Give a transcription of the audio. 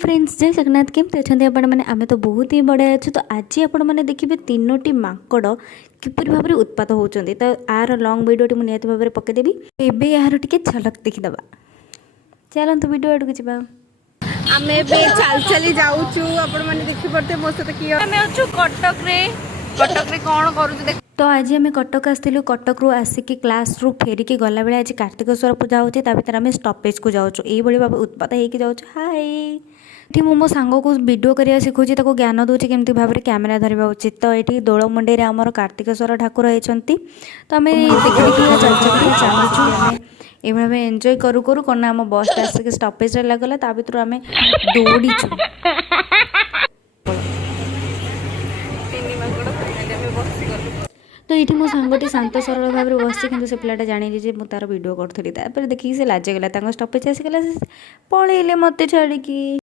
Friends जय जगन्नाथ केमती अच्छा आपण मैंने आम तो बहुत ही बढ़िया अच्छे। तो आज आपण मैंने देखिए तीनोटी माकड़ किपर भाव में उत्पात होती। तो यार लंग भिडियो मुझे निहत भाव में पकईदेवी। एवं यार टे झलक देखीदे चलते भिडियो आड़ को जावा। आमे बे चल चली जाऊचु आपण माने देखि पड़ते मो सते कियो आमे अछु कटक रे कोन करू देख। तो आज आम कटक आसलु कटक रू आसिक क्लास रू फेरिकी गला बेले आज कार्तिकेश्वर पूजा होची ता भीतर आम स्टपेज को जाऊँ ये भाव उत्पात होगी जाऊँ। हाय ये मो सांग को वीडियो करिया शिखुची ताको ज्ञान दूची केमती भाव में कैमेरा धरवा उचित। तो ये दोल मुंडे आमर कार्तिकेश्वर ठाकुर होती। तो आम देखी देखी चलुचु ये भाव एंजॉय करू करू कौन आम बस आसिक स्टपेज लगला ता भर आम दौड़ीचु। तो ये मो सांगटी शांत सरल भाव में बस कि से पिलाटा जानी जे मुझे तार वीडियो करी देखिए से लाजगला स्टपेज आसीगला पलैले मत छाड़ी।